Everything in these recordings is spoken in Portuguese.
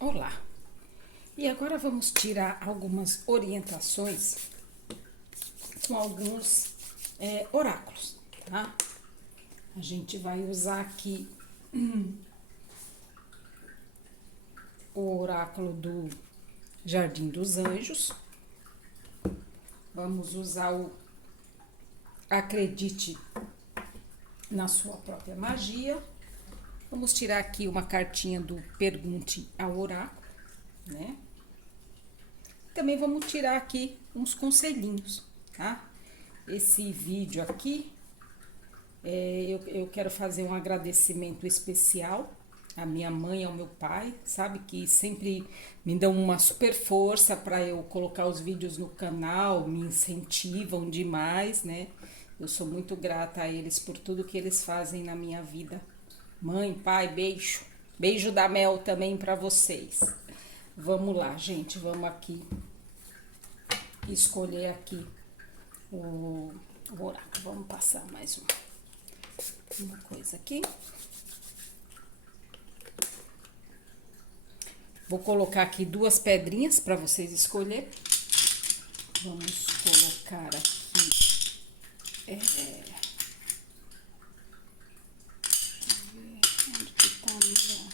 Olá! E agora vamos tirar algumas orientações com alguns oráculos, tá? A gente vai usar aqui o oráculo do Jardim dos Anjos. Vamos usar o Acredite na Sua Própria Magia. Vamos tirar aqui uma cartinha do Pergunte ao Oráculo, né? Também vamos tirar aqui uns conselhinhos, tá? Esse vídeo aqui, eu quero fazer um agradecimento especial à minha mãe e ao meu pai, sabe? Que sempre me dão uma super força para eu colocar os vídeos no canal, me incentivam demais, né? Eu sou muito grata a eles por tudo que eles fazem na minha vida. Mãe, pai, beijo. Beijo da Mel também para vocês. Vamos lá, gente, vamos aqui escolher aqui o oráculo. Vamos passar mais uma coisa aqui. Vou colocar aqui duas pedrinhas para vocês escolher. Vamos colocar aqui onde que tá a minha?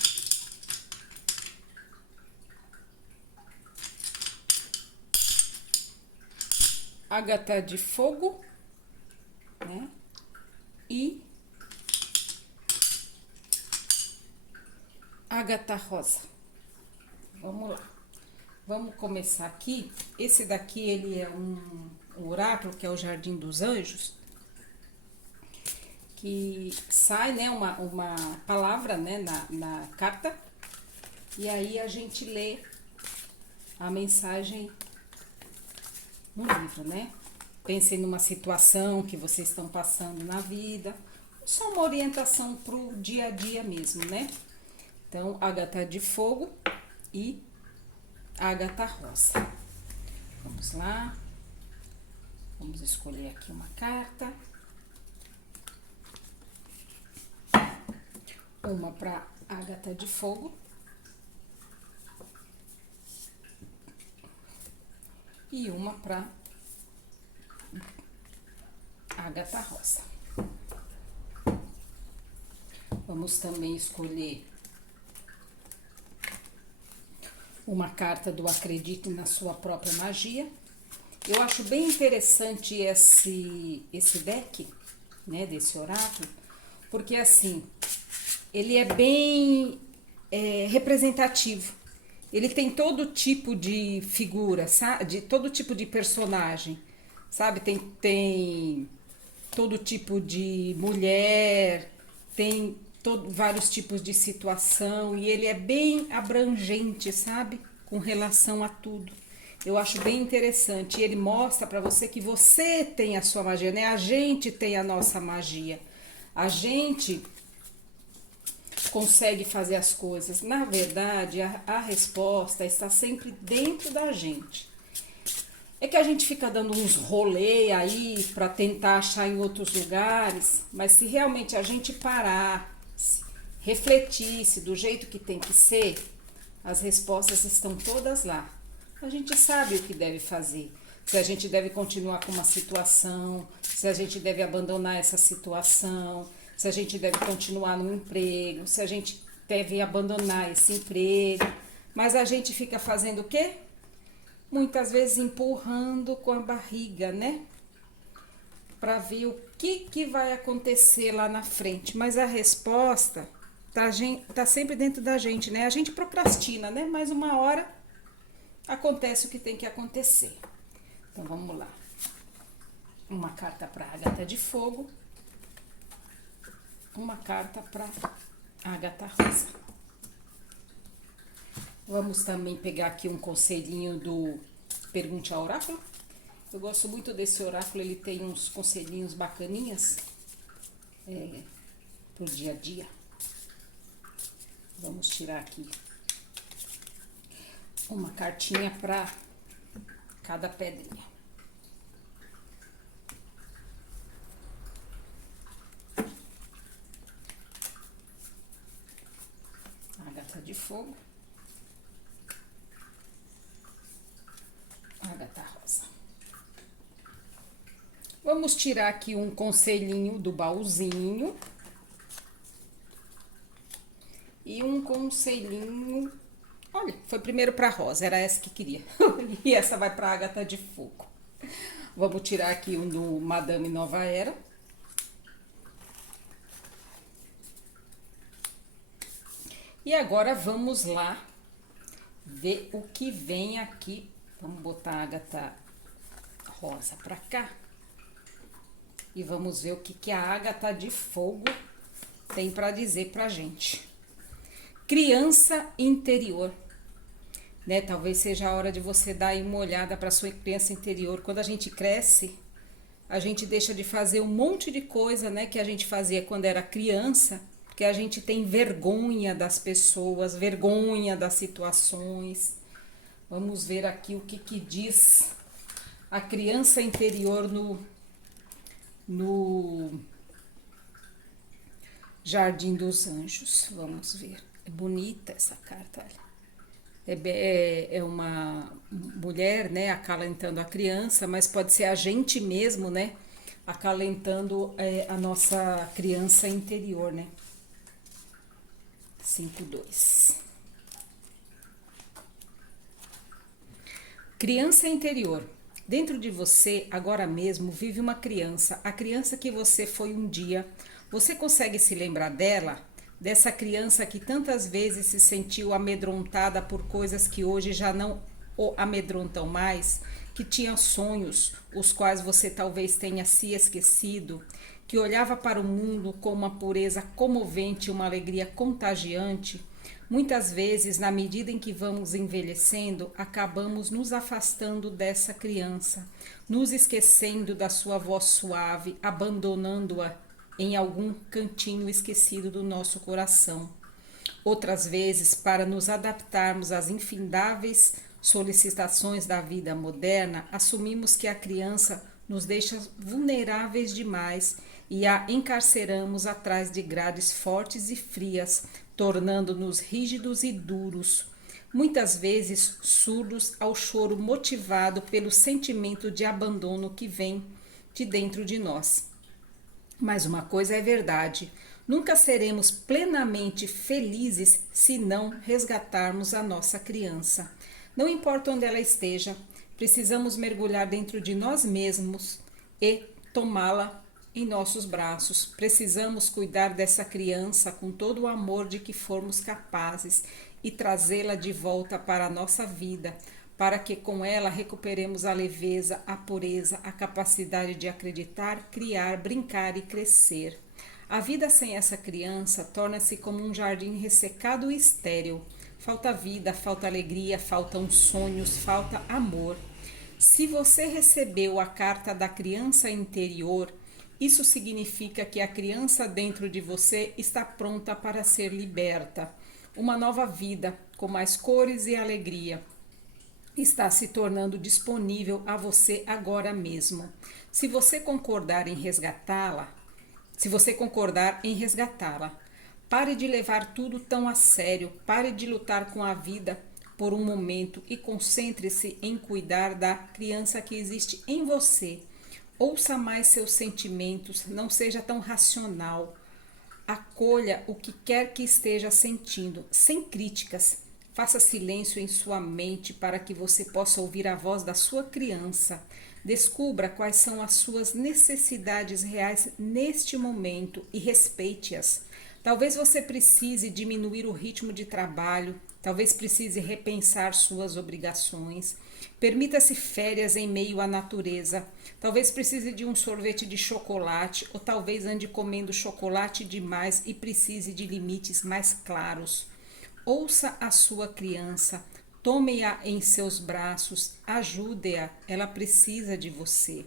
Ágata de fogo, né? E ágata rosa. Vamos lá. Vamos começar aqui. Esse daqui, ele é um oráculo, que é o Jardim dos Anjos, que sai, né, uma palavra, né, na carta, e aí a gente lê a mensagem no livro, né? Pensem numa situação que vocês estão passando na vida, só uma orientação pro dia a dia mesmo, né? Então, ágata de fogo e ágata rosa. Vamos lá. Vamos escolher aqui uma carta. Uma para ágata de fogo. E uma para ágata rosa. Vamos também escolher uma carta do Acredite na Sua Própria Magia. Eu acho bem interessante esse deck, né, desse oráculo, porque assim, ele é bem representativo. Ele tem todo tipo de figura, sabe? De todo tipo de personagem, sabe? Tem todo tipo de mulher, tem vários tipos de situação e ele é bem abrangente, sabe? Com relação a tudo. Eu acho bem interessante. E ele mostra para você que você tem a sua magia, né? A gente tem a nossa magia. A gente consegue fazer as coisas. Na verdade, a resposta está sempre dentro da gente. É que a gente fica dando uns rolê aí para tentar achar em outros lugares, mas se realmente a gente parar, refletisse do jeito que tem que ser, as respostas estão todas lá. A gente sabe o que deve fazer. Se a gente deve continuar com uma situação, se a gente deve abandonar essa situação, se a gente deve continuar no emprego, se a gente deve abandonar esse emprego. Mas a gente fica fazendo o quê? Muitas vezes empurrando com a barriga, né? Para ver o que vai acontecer lá na frente. Mas a resposta tá sempre dentro da gente, né? A gente procrastina, né? Mas uma hora acontece o que tem que acontecer. Então vamos lá. Uma carta para ágata de fogo. Uma carta para ágata rosa. Vamos também pegar aqui um conselhinho do Pergunte ao Oráculo. Eu gosto muito desse oráculo, ele tem uns conselhinhos bacaninhas pro dia a dia. Vamos tirar aqui uma cartinha para cada pedrinha. Ágata de fogo. Ágata rosa. Vamos tirar aqui um conselhinho do baúzinho. E um conselhinho... Olha, foi primeiro para rosa, era essa que queria. E essa vai para ágata de fogo. Vamos tirar aqui um do Madame Nova Era. E agora vamos lá ver o que vem aqui. Vamos botar a ágata rosa para cá. E vamos ver o que a ágata de fogo tem para dizer pra gente. Criança interior. Né? Talvez seja a hora de você dar uma olhada para sua criança interior. Quando a gente cresce, a gente deixa de fazer um monte de coisa, né, que a gente fazia quando era criança, porque a gente tem vergonha das pessoas, vergonha das situações. Vamos ver aqui o que diz a criança interior no Jardim dos Anjos. Vamos ver. É bonita essa carta, olha. É uma mulher, né, acalentando a criança, mas pode ser a gente mesmo, né, acalentando a nossa criança interior, né. 5-2. Criança interior. Dentro de você, agora mesmo, vive uma criança, a criança que você foi um dia. Você consegue se lembrar dela? Dessa criança que tantas vezes se sentiu amedrontada por coisas que hoje já não o amedrontam mais, que tinha sonhos, os quais você talvez tenha se esquecido, que olhava para o mundo com uma pureza comovente, uma alegria contagiante. Muitas vezes, na medida em que vamos envelhecendo, acabamos nos afastando dessa criança, nos esquecendo da sua voz suave, abandonando-a em algum cantinho esquecido do nosso coração. Outras vezes, para nos adaptarmos às infindáveis solicitações da vida moderna, assumimos que a criança nos deixa vulneráveis demais e a encarceramos atrás de grades fortes e frias, tornando-nos rígidos e duros, muitas vezes surdos ao choro motivado pelo sentimento de abandono que vem de dentro de nós. Mas uma coisa é verdade, nunca seremos plenamente felizes se não resgatarmos a nossa criança. Não importa onde ela esteja, precisamos mergulhar dentro de nós mesmos e tomá-la em nossos braços. Precisamos cuidar dessa criança com todo o amor de que formos capazes e trazê-la de volta para a nossa vida, para que com ela recuperemos a leveza, a pureza, a capacidade de acreditar, criar, brincar e crescer. A vida sem essa criança torna-se como um jardim ressecado e estéril. Falta vida, falta alegria, faltam sonhos, falta amor. Se você recebeu a carta da criança interior, isso significa que a criança dentro de você está pronta para ser liberta. Uma nova vida, com mais cores e alegria, está se tornando disponível a você agora mesmo. Se você concordar em resgatá-la, pare de levar tudo tão a sério, pare de lutar com a vida por um momento e concentre-se em cuidar da criança que existe em você. Ouça mais seus sentimentos, não seja tão racional. Acolha o que quer que esteja sentindo, sem críticas. Faça silêncio em sua mente para que você possa ouvir a voz da sua criança. Descubra quais são as suas necessidades reais neste momento e respeite-as. Talvez você precise diminuir o ritmo de trabalho, talvez precise repensar suas obrigações. Permita-se férias em meio à natureza. Talvez precise de um sorvete de chocolate, ou talvez ande comendo chocolate demais e precise de limites mais claros. Ouça a sua criança, tome-a em seus braços, ajude-a, ela precisa de você.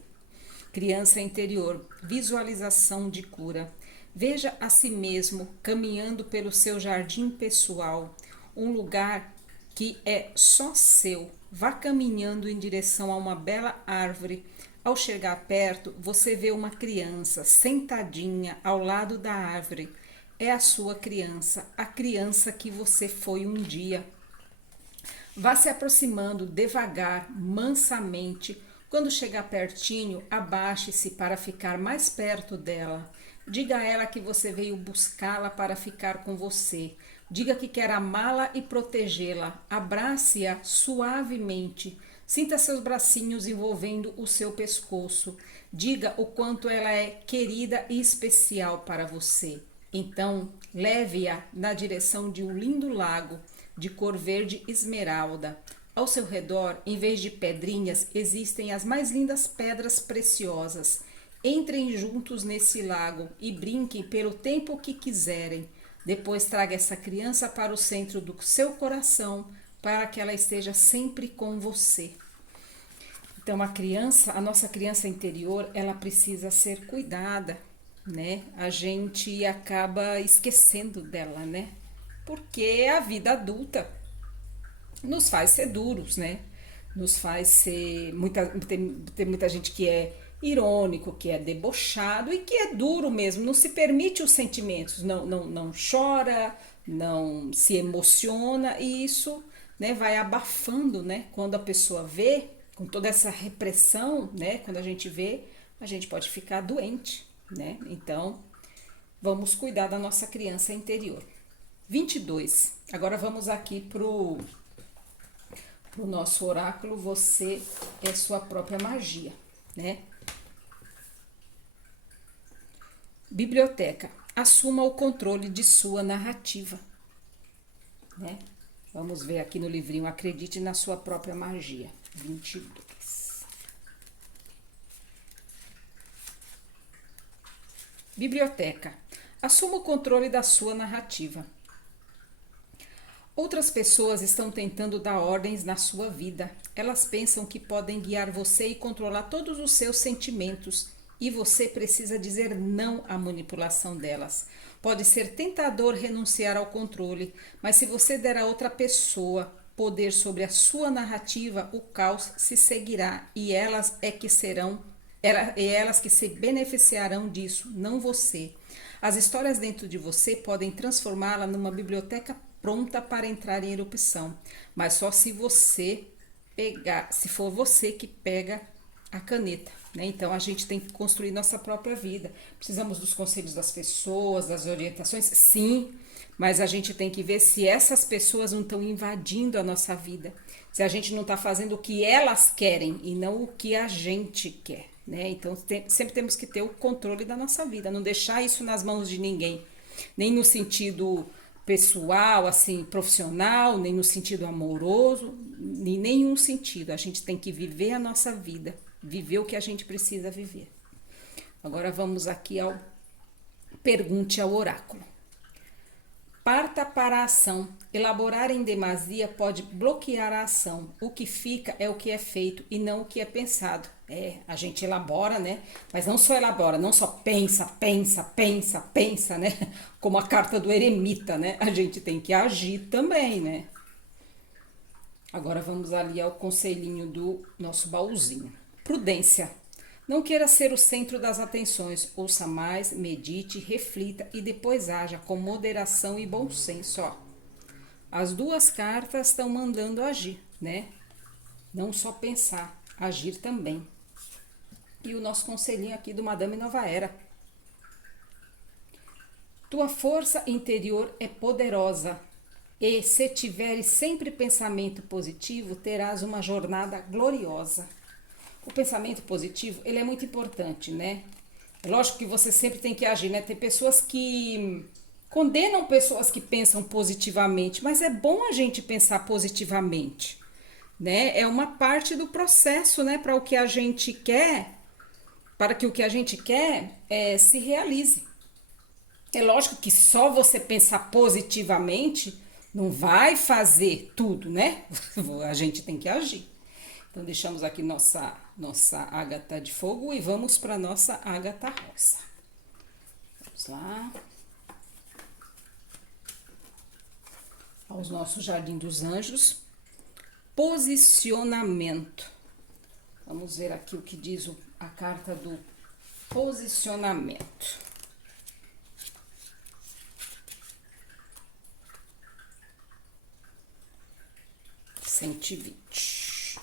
Criança interior, visualização de cura. Veja a si mesmo caminhando pelo seu jardim pessoal, um lugar que é só seu. Vá caminhando em direção a uma bela árvore. Ao chegar perto, você vê uma criança sentadinha ao lado da árvore. É a sua criança, a criança que você foi um dia. Vá se aproximando devagar, mansamente. Quando chegar pertinho, abaixe-se para ficar mais perto dela. Diga a ela que você veio buscá-la para ficar com você. Diga que quer amá-la e protegê-la. Abrace-a suavemente. Sinta seus bracinhos envolvendo o seu pescoço. Diga o quanto ela é querida e especial para você. Então, leve-a na direção de um lindo lago de cor verde esmeralda. Ao seu redor, em vez de pedrinhas, existem as mais lindas pedras preciosas. Entrem juntos nesse lago e brinquem pelo tempo que quiserem. Depois traga essa criança para o centro do seu coração, para que ela esteja sempre com você. Então a nossa criança interior, ela precisa ser cuidada, né? A gente acaba esquecendo dela, né? Porque a vida adulta nos faz ser duros, né? Nos faz ser. Tem muita gente que é irônico, que é debochado e que é duro mesmo, não se permite os sentimentos, não chora, não se emociona, e isso, né, vai abafando, né? Quando a pessoa vê, com toda essa repressão, né? Quando a gente vê, a gente pode ficar doente, né? Então, vamos cuidar da nossa criança interior. 22. Agora vamos aqui pro nosso oráculo. Você é sua própria magia, né? Biblioteca. Assuma o controle de sua narrativa, né? Vamos ver aqui no livrinho. Acredite na sua própria magia. 22. Biblioteca. Assuma o controle da sua narrativa. Outras pessoas estão tentando dar ordens na sua vida. Elas pensam que podem guiar você e controlar todos os seus sentimentos, e você precisa dizer não à manipulação delas. Pode ser tentador renunciar ao controle, mas se você der a outra pessoa poder sobre a sua narrativa, o caos se seguirá, e elas que se beneficiarão disso, não você. As histórias dentro de você podem transformá-la numa biblioteca pronta para entrar em erupção, mas só se for você que pega a caneta, né? Então a gente tem que construir nossa própria vida. Precisamos dos conselhos das pessoas, das orientações, sim, mas a gente tem que ver se essas pessoas não estão invadindo a nossa vida, se a gente não está fazendo o que elas querem e não o que a gente quer, né? Então sempre temos que ter o controle da nossa vida, não deixar isso nas mãos de ninguém, nem no sentido pessoal, assim, profissional, nem no sentido amoroso, em nenhum sentido. A gente tem que viver a nossa vida, viver o que a gente precisa viver. Agora vamos aqui ao Pergunte ao Oráculo. Parta para a ação. Elaborar em demasia pode bloquear a ação. O que fica é o que é feito e não o que é pensado. A gente elabora, né? Mas não só elabora, não só pensa, né? Como a carta do eremita, né? A gente tem que agir também, né? Agora vamos ali ao conselhinho do nosso baúzinho. Prudência. Não queira ser o centro das atenções. Ouça mais, medite, reflita e depois haja com moderação e bom senso. Ó, as duas cartas estão mandando agir, né? Não só pensar, agir também. E o nosso conselhinho aqui do Madame Nova Era. Tua força interior é poderosa. E se tiveres sempre pensamento positivo, terás uma jornada gloriosa. O pensamento positivo, ele é muito importante, né? É lógico que você sempre tem que agir, né? Tem pessoas que condenam pessoas que pensam positivamente, mas é bom a gente pensar positivamente, né? É uma parte do processo, né? Para o que a gente quer, para que o que a gente quer se realize. É lógico que só você pensar positivamente não vai fazer tudo, né? A gente tem que agir. Então, deixamos aqui nossa ágata de fogo e vamos para nossa ágata rosa. Vamos lá. Aos nossos Jardim dos Anjos. Posicionamento. Vamos ver aqui o que diz a carta do posicionamento. 120.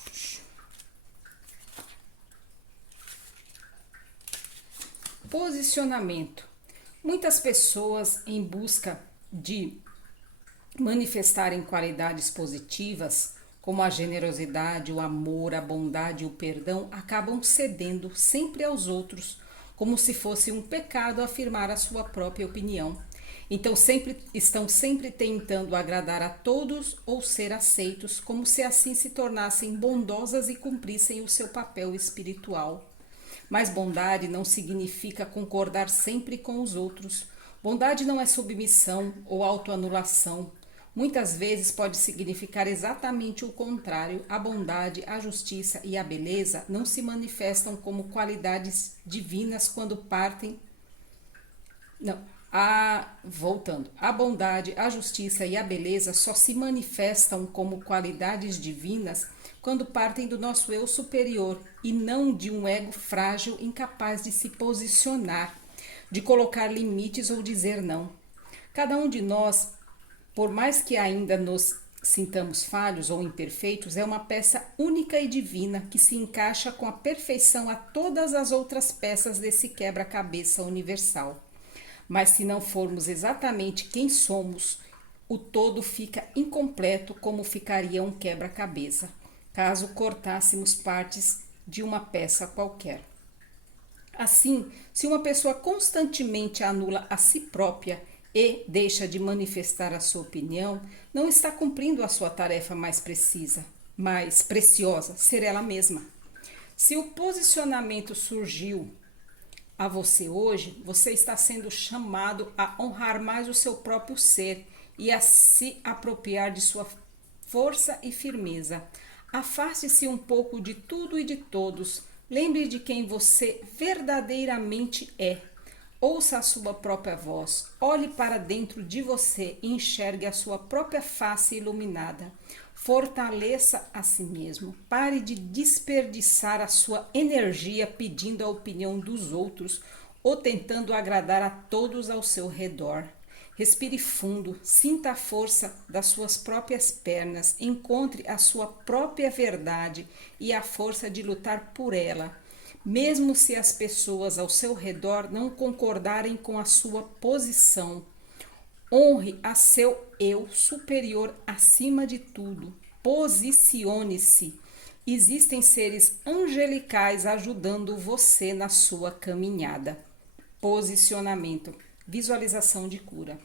Posicionamento. Muitas pessoas, em busca de manifestarem qualidades positivas, como a generosidade, o amor, a bondade e o perdão, acabam cedendo sempre aos outros, como se fosse um pecado afirmar a sua própria opinião. Então estão sempre tentando agradar a todos ou ser aceitos, como se assim se tornassem bondosas e cumprissem o seu papel espiritual. Mas bondade não significa concordar sempre com os outros. Bondade não é submissão ou autoanulação. Muitas vezes pode significar exatamente o contrário. A bondade, a justiça e a beleza não se manifestam como qualidades divinas quando partem. Voltando. A bondade, a justiça e a beleza só se manifestam como qualidades divinas quando partem do nosso eu superior e não de um ego frágil incapaz de se posicionar, de colocar limites ou dizer não. Cada um de nós, por mais que ainda nos sintamos falhos ou imperfeitos, é uma peça única e divina que se encaixa com a perfeição a todas as outras peças desse quebra-cabeça universal. Mas se não formos exatamente quem somos, o todo fica incompleto, como ficaria um quebra-cabeça, caso cortássemos partes de uma peça qualquer. Assim, se uma pessoa constantemente anula a si própria e deixa de manifestar a sua opinião, não está cumprindo a sua tarefa mais preciosa, ser ela mesma. Se o posicionamento surgiu a você hoje, você está sendo chamado a honrar mais o seu próprio ser e a se apropriar de sua força e firmeza. Afaste-se um pouco de tudo e de todos. Lembre de quem você verdadeiramente é. Ouça a sua própria voz. Olhe para dentro de você e enxergue a sua própria face iluminada. Fortaleça a si mesmo. Pare de desperdiçar a sua energia pedindo a opinião dos outros ou tentando agradar a todos ao seu redor. Respire fundo, sinta a força das suas próprias pernas, encontre a sua própria verdade e a força de lutar por ela, mesmo se as pessoas ao seu redor não concordarem com a sua posição. Honre a seu eu superior acima de tudo. Posicione-se. Existem seres angelicais ajudando você na sua caminhada. Posicionamento. Visualização de cura.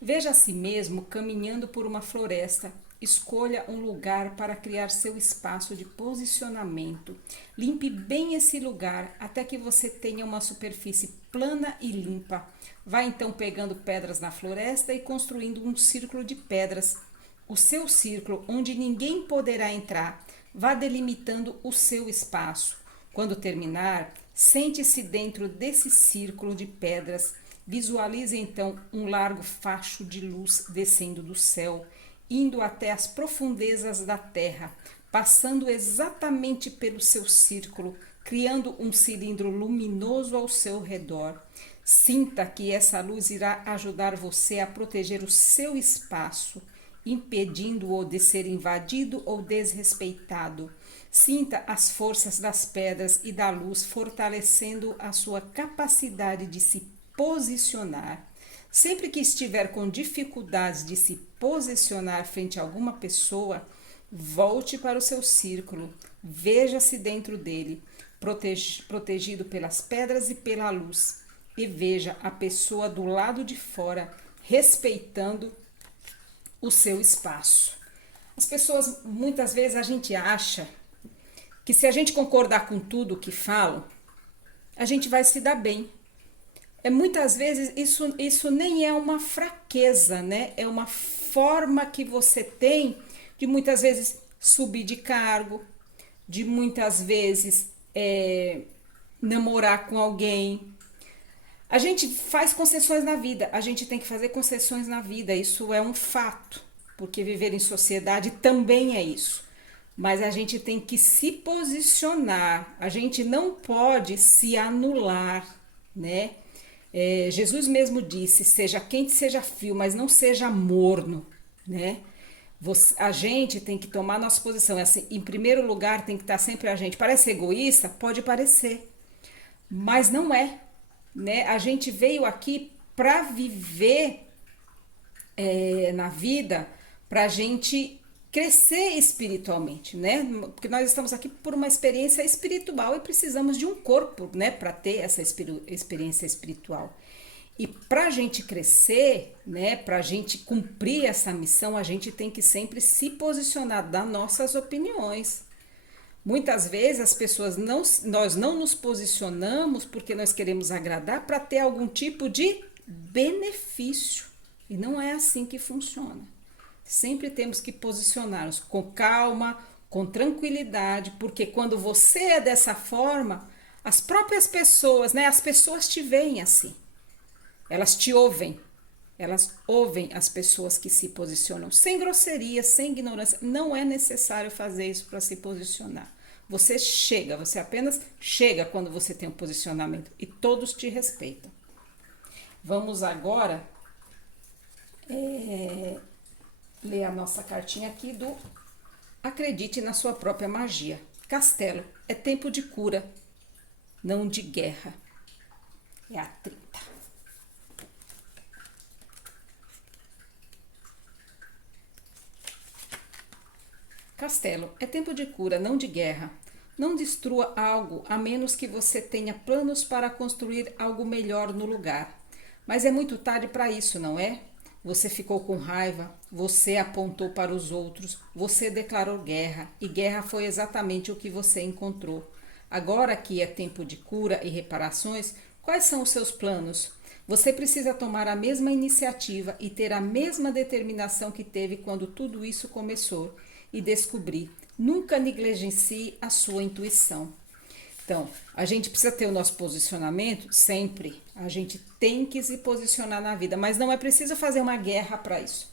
Veja a si mesmo caminhando por uma floresta. Escolha um lugar para criar seu espaço de posicionamento. Limpe bem esse lugar até que você tenha uma superfície plana e limpa. Vá então pegando pedras na floresta e construindo um círculo de pedras. O seu círculo, onde ninguém poderá entrar. Vá delimitando o seu espaço. Quando terminar, sente-se dentro desse círculo de pedras. Visualize então um largo facho de luz descendo do céu, indo até as profundezas da terra, passando exatamente pelo seu círculo, criando um cilindro luminoso ao seu redor. Sinta que essa luz irá ajudar você a proteger o seu espaço, impedindo-o de ser invadido ou desrespeitado. Sinta as forças das pedras e da luz fortalecendo a sua capacidade de se posicionar. Sempre que estiver com dificuldades de se posicionar frente a alguma pessoa, volte para o seu círculo, veja-se dentro dele, protegido pelas pedras e pela luz, e veja a pessoa do lado de fora, respeitando o seu espaço. As pessoas, muitas vezes, a gente acha que se a gente concordar com tudo que falam, a gente vai se dar bem. Muitas vezes isso nem é uma fraqueza, né? É uma forma que você tem de muitas vezes subir de cargo, de muitas vezes namorar com alguém. A gente faz concessões na vida, a gente tem que fazer concessões na vida, isso é um fato, porque viver em sociedade também é isso. Mas a gente tem que se posicionar, a gente não pode se anular, né? Jesus mesmo disse, seja quente, seja frio, mas não seja morno, né? A gente tem que tomar nossa posição. É assim, em primeiro lugar, tem que estar sempre a gente. Parece egoísta? Pode parecer, mas não é, né? A gente veio aqui para viver na vida, para a gente crescer espiritualmente, né? Porque nós estamos aqui por uma experiência espiritual e precisamos de um corpo, né, para ter essa experiência espiritual. E para a gente crescer, né, para a gente cumprir essa missão, a gente tem que sempre se posicionar, dar nossas opiniões. Muitas vezes as pessoas nós não nos posicionamos porque nós queremos agradar para ter algum tipo de benefício. E não é assim que funciona. Sempre temos que posicionar-nos com calma, com tranquilidade, porque quando você é dessa forma, as próprias pessoas, né, as pessoas te veem assim. Elas te ouvem. Elas ouvem as pessoas que se posicionam sem grosseria, sem ignorância. Não é necessário fazer isso para se posicionar. Você chega, você apenas chega quando você tem um posicionamento e todos te respeitam. Vamos agora ler a nossa cartinha aqui do Acredite na Sua Própria Magia. Castelo, é tempo de cura, não de guerra. É a 30. Castelo, é tempo de cura, não de guerra. Não destrua algo a menos que você tenha planos para construir algo melhor no lugar. Mas é muito tarde para isso, não é? Você ficou com raiva, você apontou para os outros, você declarou guerra, e guerra foi exatamente o que você encontrou. Agora que é tempo de cura e reparações, quais são os seus planos? Você precisa tomar a mesma iniciativa e ter a mesma determinação que teve quando tudo isso começou e descobrir. Nunca negligencie a sua intuição. Então, a gente precisa ter o nosso posicionamento sempre. A gente tem que se posicionar na vida, mas não é preciso fazer uma guerra para isso.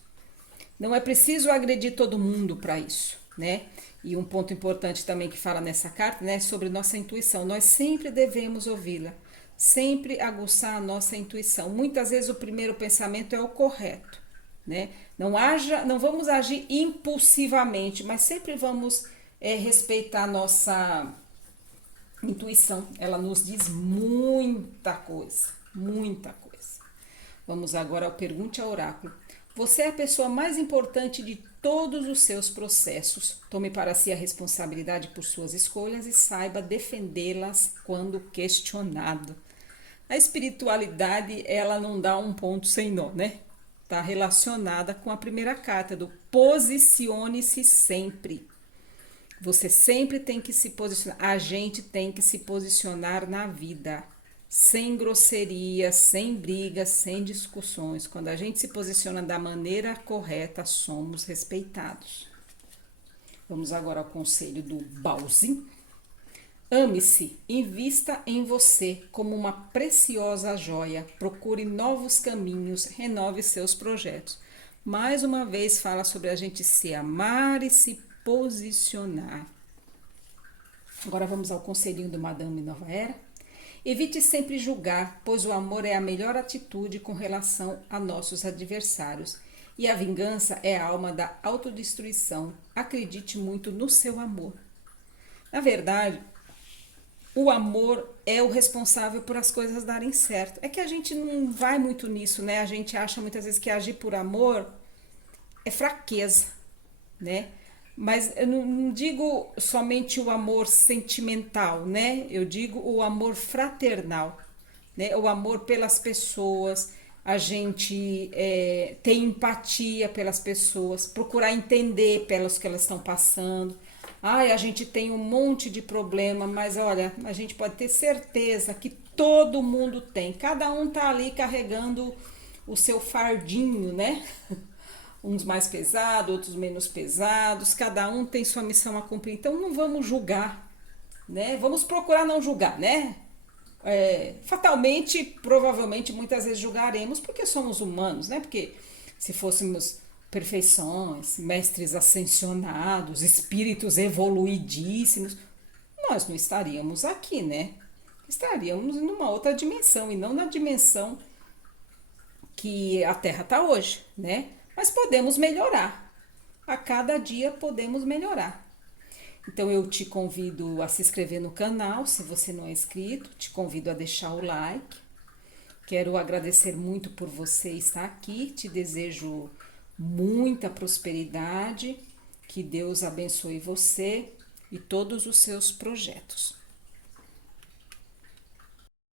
Não é preciso agredir todo mundo para isso, né? E um ponto importante também que fala nessa carta, né, sobre nossa intuição. Nós sempre devemos ouvi-la, sempre aguçar a nossa intuição. Muitas vezes o primeiro pensamento é o correto, né? Não vamos agir impulsivamente, mas sempre vamos respeitar a nossa intuição. Ela nos diz muita coisa, muita coisa. Vamos agora ao Pergunte ao Oráculo. Você é a pessoa mais importante de todos os seus processos. Tome para si a responsabilidade por suas escolhas e saiba defendê-las quando questionado. A espiritualidade, ela não dá um ponto sem nó, né? Está relacionada com a primeira carta do posicione-se sempre. Você sempre tem que se posicionar. A gente tem que se posicionar na vida, sem grosseria, sem brigas, sem discussões. Quando a gente se posiciona da maneira correta, somos respeitados. Vamos agora ao conselho do Balzin. Ame-se, invista em você como uma preciosa joia, procure novos caminhos, renove seus projetos. Mais uma vez fala sobre a gente se amar e se posicionar. Agora vamos ao conselhinho do Madame Nova Era. Evite sempre julgar, pois o amor é a melhor atitude com relação a nossos adversários. E a vingança é a alma da autodestruição. Acredite muito no seu amor. Na verdade, o amor é o responsável por as coisas darem certo. É que a gente não vai muito nisso, né? A gente acha muitas vezes que agir por amor é fraqueza, né? Mas eu não digo somente o amor sentimental, né? Eu digo o amor fraternal, né? O amor pelas pessoas, a gente ter empatia pelas pessoas, procurar entender pelas que elas estão passando. Ai, a gente tem um monte de problema, mas olha, a gente pode ter certeza que todo mundo tem. Cada um tá ali carregando o seu fardinho, né? Uns mais pesados, outros menos pesados. Cada um tem sua missão a cumprir. Então não vamos julgar, né? Vamos procurar não julgar, né? Fatalmente, provavelmente, muitas vezes julgaremos porque somos humanos, né? Porque se fôssemos perfeições, mestres ascensionados, espíritos evoluidíssimos, nós não estaríamos aqui, né? Estaríamos numa outra dimensão e não na dimensão que a Terra está hoje, né? Mas podemos melhorar. a cada dia podemos melhorar. Então eu te convido a se inscrever no canal, se você não é inscrito, te convido a deixar o like. Quero agradecer muito por você estar aqui, te desejo muita prosperidade, que Deus abençoe você e todos os seus projetos.